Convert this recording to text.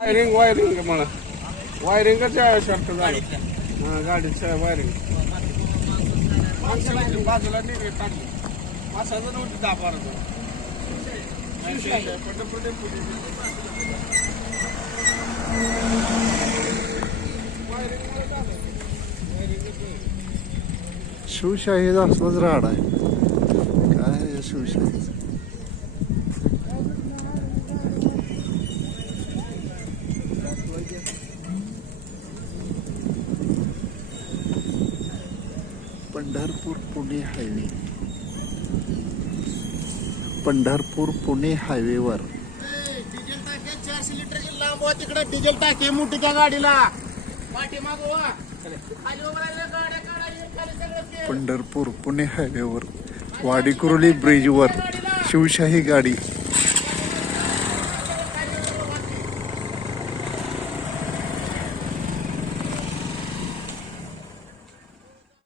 Wiring wiring म्हणा वायरिंगच्या shirt झालं हा गाडीचं वायरिंग बाजूला टाकलं. माणसाचं नव्हती दहा बारा पुढे. शिवशाहीचा असलाच राड आहे. काय आहे पंढरपूर पुणे हायवे. पंढरपूर पुणे हायवेवर. डिझेल टाके चारशे लिटरची लांब वा तिकडे डिझेल टाके मोठी त्या गाडीला पाठीमाग वा खाली उभं राहिलं, गाड्या काढा, खाली सगळं ते. पंढरपूर पुणे हायवेवर. वाडीकुर्ली ब्रिजवर शिवशाही गाडी.